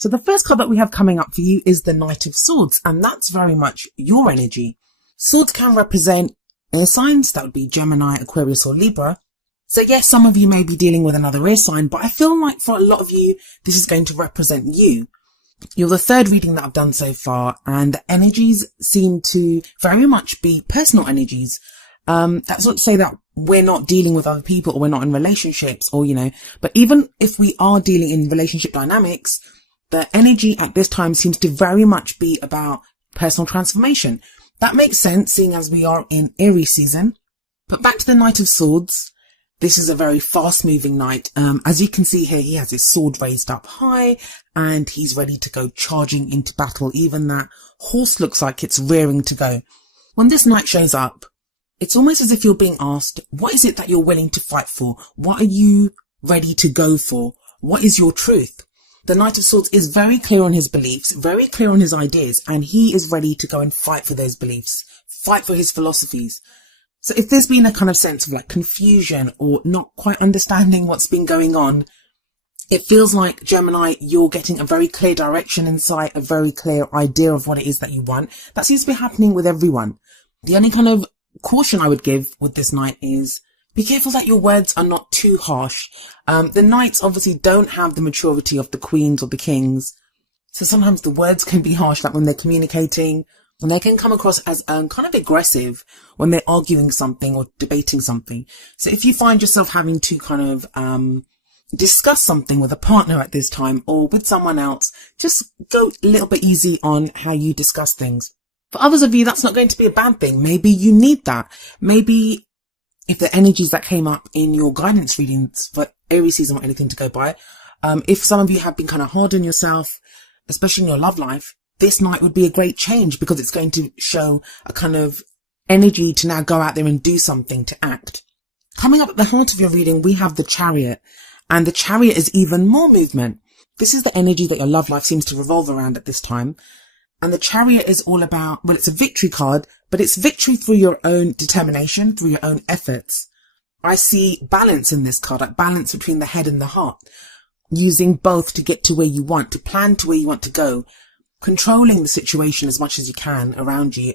So the first card that we have coming up for you is the Knight of Swords, and that's very much your energy. Swords can represent air signs, that would be Gemini, Aquarius or Libra. So yes, some of you may be dealing with another air sign, but I feel like for a lot of you, this is going to represent you. You're the third reading that I've done so far, and the energies seem to very much be personal energies. That's not to say that we're not dealing with other people or we're not in relationships or, but even if we are dealing in relationship dynamics, the energy at this time seems to very much be about personal transformation. That makes sense, seeing as we are in Aries season. But back to the Knight of Swords. This is a very fast-moving knight. As you can see here, he has his sword raised up high and he's ready to go charging into battle. Even that horse looks like it's rearing to go. When this knight shows up, it's almost as if you're being asked, what is it that you're willing to fight for? What are you ready to go for? What is your truth? The Knight of Swords is very clear on his beliefs, very clear on his ideas, and he is ready to go and fight for those beliefs, fight for his philosophies. So if there's been a kind of sense of like confusion or not quite understanding what's been going on, it feels like, Gemini, you're getting a very clear direction in sight, a very clear idea of what it is that you want. That seems to be happening with everyone. The only kind of caution I would give with this knight is be careful that your words are not too harsh. The knights obviously don't have the maturity of the queens or the kings. So sometimes the words can be harsh, like when they're communicating, and they can come across as kind of aggressive when they're arguing something or debating something. So if you find yourself having to kind of discuss something with a partner at this time or with someone else, just go a little bit easy on how you discuss things. For others of you, that's not going to be a bad thing. Maybe you need that. Maybe if the energies that came up in your guidance readings for Aries season or anything to go by, if some of you have been kind of hard on yourself, especially in your love life, this night would be a great change because it's going to show a kind of energy to now go out there and do something, to act. Coming up at the heart of your reading, we have the Chariot, and the Chariot is even more movement. This is the energy that your love life seems to revolve around at this time. And the Chariot is all about, well, it's a victory card, but it's victory through your own determination, through your own efforts. I see balance in this card, like balance between the head and the heart, using both to get to where you want, to plan to where you want to go, controlling the situation as much as you can around you,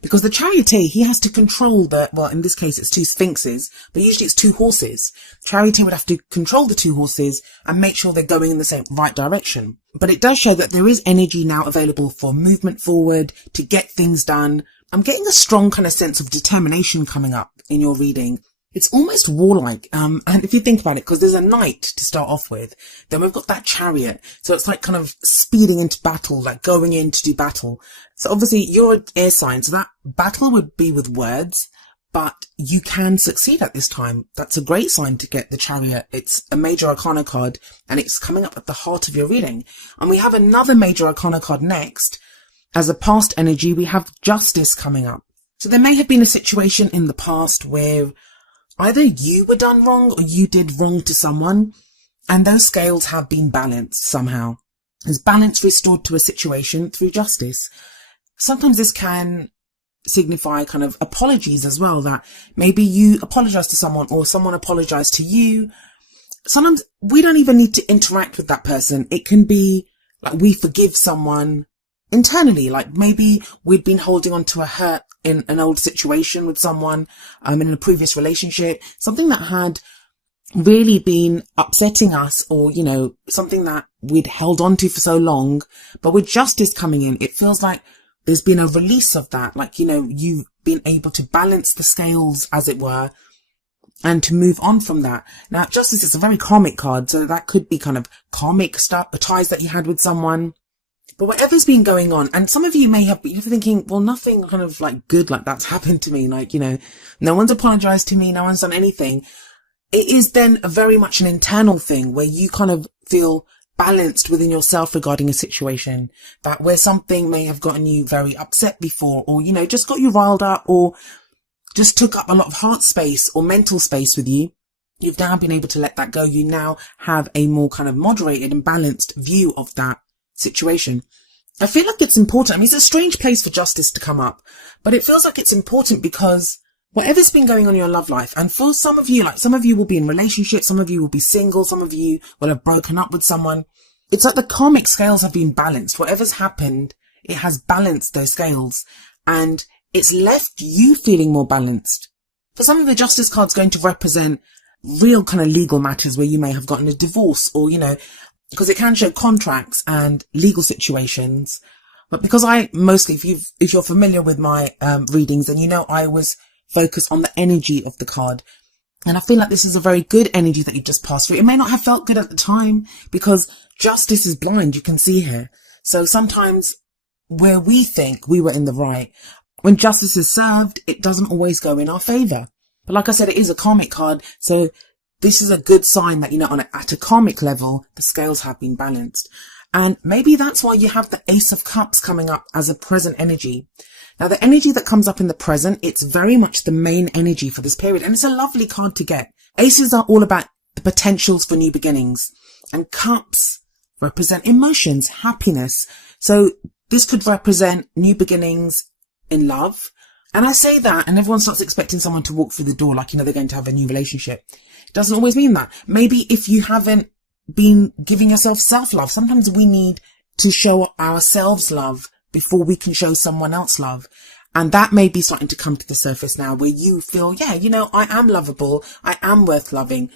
because the charioteer, he has to control well, in this case it's two sphinxes, but usually it's two horses. The charioteer would have to control the two horses and make sure they're going in the same right direction. But it does show that there is energy now available for movement forward, to get things done. I'm getting a strong kind of sense of determination coming up in your reading. It's almost warlike, and if you think about it, because there's a knight to start off with, then we've got that chariot, so it's like kind of speeding into battle, like going in to do battle. So obviously you're an air sign, so that battle would be with words, but you can succeed at this time. That's a great sign to get the Chariot. It's a major arcana card, and it's coming up at the heart of your reading. And we have another major arcana card next. As a past energy, we have Justice coming up. So there may have been a situation in the past where either you were done wrong or you did wrong to someone, and those scales have been balanced somehow. There's balance restored to a situation through justice. Sometimes this can signify kind of apologies as well, that maybe you apologize to someone or someone apologized to you. Sometimes we don't even need to interact with that person. It can be like we forgive someone internally, like maybe we'd been holding on to a hurt in an old situation with someone, in a previous relationship, something that had really been upsetting us, or, something that we'd held on to for so long. But with justice coming in, it feels like there's been a release of that. Like, you've been able to balance the scales, as it were, and to move on from that. Now, justice is a very karmic card, so that could be kind of karmic stuff, ties that you had with someone. But whatever's been going on, and some of you may have been thinking, well, nothing kind of like good like that's happened to me. Like, no one's apologized to me. No one's done anything. It is then very much an internal thing where you kind of feel balanced within yourself regarding a situation, that where something may have gotten you very upset before, or, just got you riled up, or just took up a lot of heart space or mental space with you. You've now been able to let that go. You now have a more kind of moderated and balanced view of that situation. I feel like it's important. I mean, it's a strange place for justice to come up, but it feels like it's important because whatever's been going on in your love life, and for some of you, like some of you will be in relationships, some of you will be single, some of you will have broken up with someone. it's like the karmic scales have been balanced. Whatever's happened, it has balanced those scales, and it's left you feeling more balanced. For some of the Justice card's going to represent real kind of legal matters where you may have gotten a divorce, or, because it can show contracts and legal situations. But because I mostly, if you're familiar with my readings, then I always focus on the energy of the card. And I feel like this is a very good energy that you just passed through. It may not have felt good at the time because justice is blind, you can see here. So sometimes where we think we were in the right, when justice is served, it doesn't always go in our favour. But like I said, it is a karmic card. So this is a good sign that, at a karmic level, the scales have been balanced. And maybe that's why you have the Ace of Cups coming up as a present energy. Now, the energy that comes up in the present, it's very much the main energy for this period. And it's a lovely card to get. Aces are all about the potentials for new beginnings. And cups represent emotions, happiness. So this could represent new beginnings in love. And I say that, and everyone starts expecting someone to walk through the door like, they're going to have a new relationship. It doesn't always mean that. Maybe if you haven't been giving yourself self-love, sometimes we need to show ourselves love before we can show someone else love. And that may be starting to come to the surface now, where you feel, I am lovable, I am worth loving,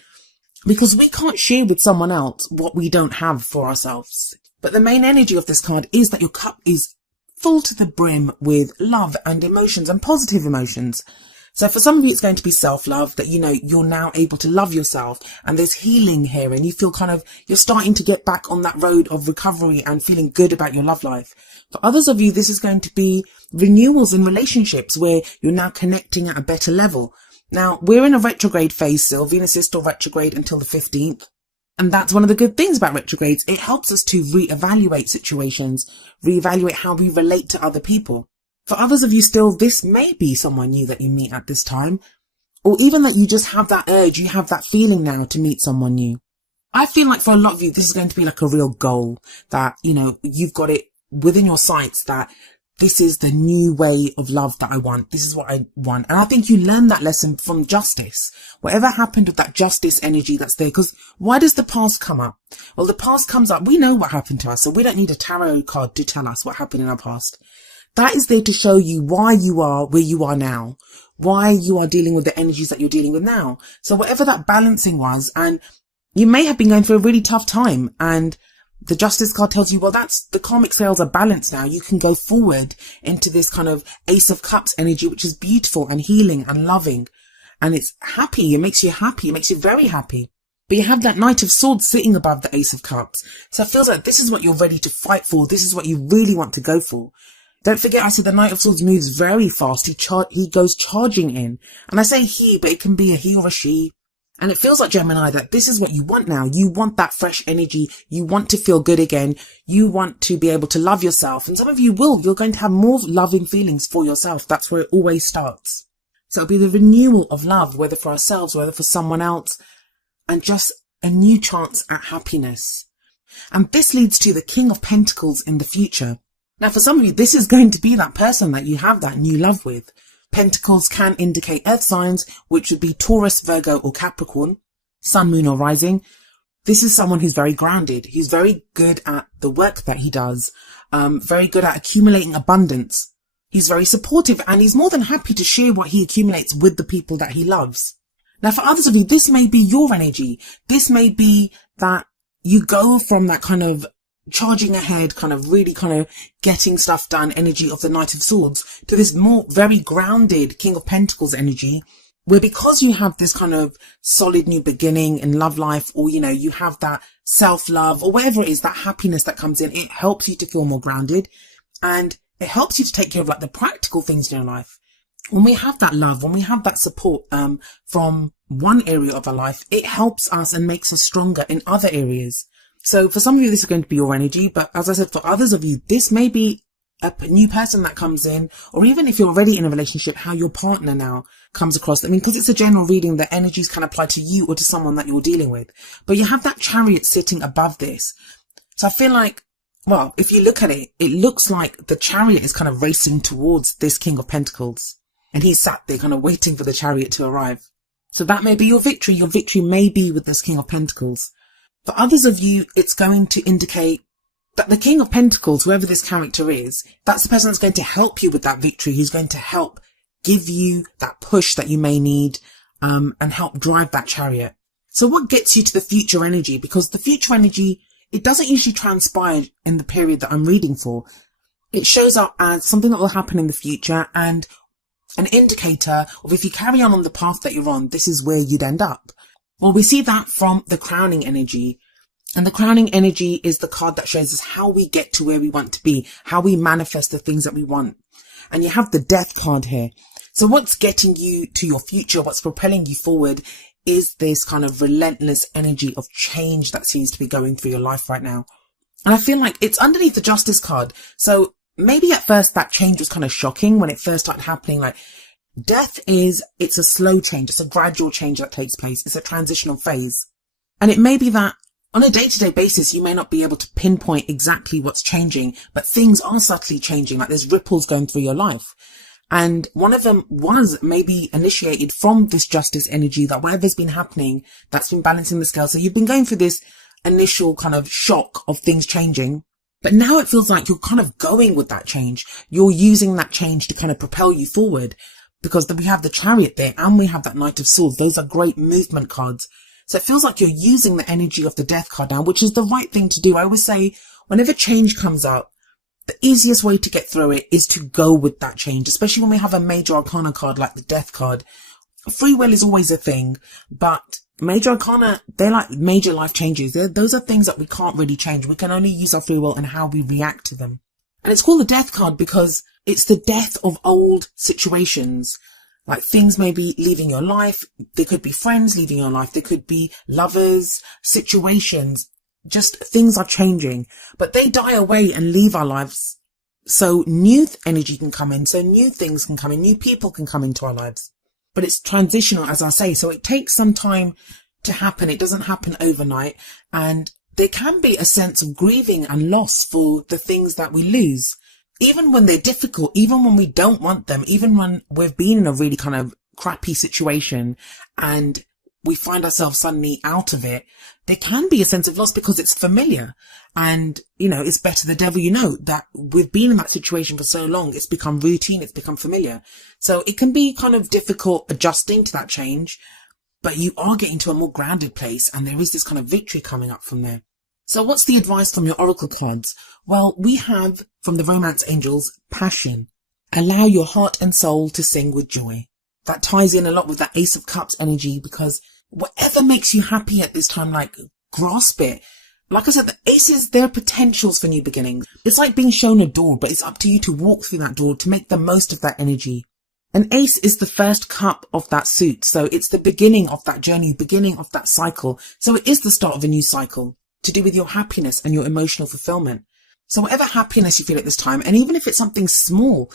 because we can't share with someone else what we don't have for ourselves. But the main energy of this card is that your cup is full to the brim with love and emotions and positive emotions. So for some of you, it's going to be self-love, that, you're now able to love yourself, and there's healing here, and you feel you're starting to get back on that road of recovery and feeling good about your love life. For others of you, this is going to be renewals in relationships where you're now connecting at a better level. Now, we're in a retrograde phase still. Venus is still retrograde until the 15th. And that's one of the good things about retrogrades. It helps us to reevaluate situations, reevaluate how we relate to other people. For others of you still, this may be someone new that you meet at this time, or even that you just have that urge, you have that feeling now to meet someone new. I feel like for a lot of you, this is going to be like a real goal that, you've got it within your sights that this is the new way of love that I want. This is what I want. And I think you learn that lesson from justice. Whatever happened with that justice energy that's there, because why does the past come up? Well, the past comes up. We know what happened to us, so we don't need a tarot card to tell us what happened in our past. That is there to show you why you are where you are now, why you are dealing with the energies that you're dealing with now. So whatever that balancing was, and you may have been going through a really tough time, and the Justice card tells you, well, that's the karmic scales are balanced now. You can go forward into this kind of Ace of Cups energy, which is beautiful and healing and loving. And it's happy. It makes you happy. It makes you very happy. But you have that Knight of Swords sitting above the Ace of Cups. So it feels like this is what you're ready to fight for. This is what you really want to go for. Don't forget, I said the Knight of Swords moves very fast. He goes charging in. And I say he, but it can be a he or a she. And it feels like, Gemini, that this is what you want now. You want that fresh energy. You want to feel good again. You want to be able to love yourself. And some of you will. You're going to have more loving feelings for yourself. That's where it always starts. So it'll be the renewal of love, whether for ourselves, whether for someone else, and just a new chance at happiness. And this leads to the King of Pentacles in the future. Now, for some of you, this is going to be that person that you have that new love with. Pentacles can indicate earth signs, which would be Taurus, Virgo, or Capricorn, sun, moon, or rising. This is someone who's very grounded. He's very good at the work that he does, very good at accumulating abundance. He's very supportive, and he's more than happy to share what he accumulates with the people that he loves. Now, for others of you, this may be your energy. This may be that you go from that kind of charging ahead, kind of really kind of getting stuff done energy of the Knight of Swords to this more very grounded King of Pentacles energy, where because you have this kind of solid new beginning in love life, or, you know, you have that self-love or whatever it is, that happiness that comes in, it helps you to feel more grounded, and it helps you to take care of like the practical things in your life. When we have that love, when we have that support from one area of our life, it helps us and makes us stronger in other areas. So for some of you, this is going to be your energy. But as I said, for others of you, this may be a new person that comes in, or even if you're already in a relationship, how your partner now comes across. I mean, because it's a general reading, the energies can apply to you or to someone that you're dealing with. But you have that Chariot sitting above this. So I feel like, well, if you look at it, it looks like the Chariot is kind of racing towards this King of Pentacles. And he's sat there kind of waiting for the Chariot to arrive. So that may be your victory. Your victory may be with this King of Pentacles. For others of you, it's going to indicate that the King of Pentacles, whoever this character is, that's the person that's going to help you with that victory, who's going to help give you that push that you may need, and help drive that chariot. So what gets you to the future energy? Because the future energy, it doesn't usually transpire in the period that I'm reading for. It shows up as something that will happen in the future and an indicator of if you carry on the path that you're on, this is where you'd end up. Well, we see that from the crowning energy. And the crowning energy is the card that shows us how we get to where we want to be, how we manifest the things that we want. And you have the death card here. So what's getting you to your future, what's propelling you forward, is this kind of relentless energy of change that seems to be going through your life right now. And I feel like it's underneath the Justice card. So maybe at first that change was kind of shocking when it first started happening. Like, death it's a slow change. It's a gradual change that takes place. It's a transitional phase. And it may be that on a day-to-day basis, you may not be able to pinpoint exactly what's changing, but things are subtly changing. Like, there's ripples going through your life. And one of them was maybe initiated from this Justice energy, that whatever's been happening, that's been balancing the scale. So you've been going through this initial kind of shock of things changing, but now it feels like you're kind of going with that change. You're using that change to kind of propel you forward, because we have the Chariot there and we have that Knight of Swords. Those are great movement cards. So it feels like you're using the energy of the Death card now, which is the right thing to do. I always say, whenever change comes up, the easiest way to get through it is to go with that change, especially when we have a major arcana card like the Death card. Free will is always a thing, but major arcana, they're like major life changes. Those are things that we can't really change. We can only use our free will and how we react to them. And it's called the Death card because it's the death of old situations. Like, things may be leaving your life. They could be friends leaving your life. They could be lovers, situations. Just things are changing, but they die away and leave our lives. So new energy can come in. So new things can come in. New people can come into our lives, but it's transitional, as I say. So it takes some time to happen. It doesn't happen overnight. And there can be a sense of grieving and loss for the things that we lose, even when they're difficult, even when we don't want them, even when we've been in a really kind of crappy situation and we find ourselves suddenly out of it. There can be a sense of loss because it's familiar, and, you know, it's better the devil you know, that we've been in that situation for so long. It's become routine. It's become familiar. So it can be kind of difficult adjusting to that change, but you are getting to a more grounded place, and there is this kind of victory coming up from there. So what's the advice from your oracle cards? Well, we have from the Romance Angels, passion. Allow your heart and soul to sing with joy. That ties in a lot with that Ace of Cups energy, because whatever makes you happy at this time, like, grasp it. Like I said, the aces, they're potentials for new beginnings. It's like being shown a door, but it's up to you to walk through that door to make the most of that energy. An ace is the first cup of that suit. So it's the beginning of that journey, beginning of that cycle. So it is the start of a new cycle to do with your happiness and your emotional fulfillment. So whatever happiness you feel at this time, and even if it's something small,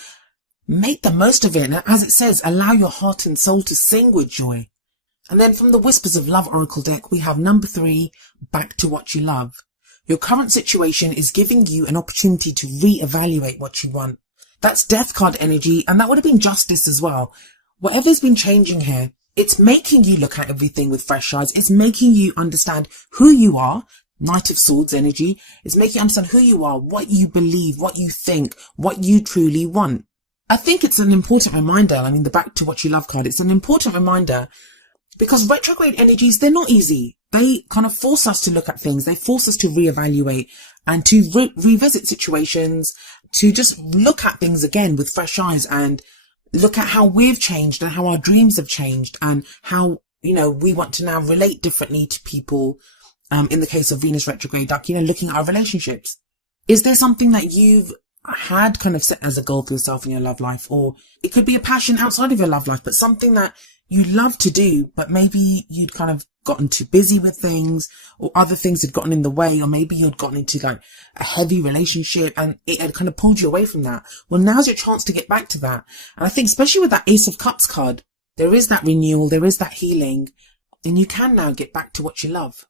make the most of it. And as it says, allow your heart and soul to sing with joy. And then from the Whispers of Love Oracle deck, we have number 3, back to what you love. Your current situation is giving you an opportunity to reevaluate what you want. That's Death card energy, and that would have been Justice as well. Whatever's been changing here, it's making you look at everything with fresh eyes. It's making you understand who you are. Knight of Swords energy is making you understand who you are, what you believe, what you think, what you truly want. I think it's an important reminder. I mean, the Back to What You Love card, it's an important reminder because retrograde energies, they're not easy. They kind of force us to look at things. They force us to reevaluate and to revisit situations, to just look at things again with fresh eyes and look at how we've changed and how our dreams have changed and how, you know, we want to now relate differently to people. In the case of Venus retrograde, like, you know, looking at our relationships. Is there something that you've had kind of set as a goal for yourself in your love life? Or it could be a passion outside of your love life, but something that you love to do, but maybe you'd kind of gotten too busy with things, or other things had gotten in the way, or maybe you'd gotten into like a heavy relationship and it had kind of pulled you away from that. Well, now's your chance to get back to that. And I think especially with that Ace of Cups card, there is that renewal, there is that healing, and you can now get back to what you love.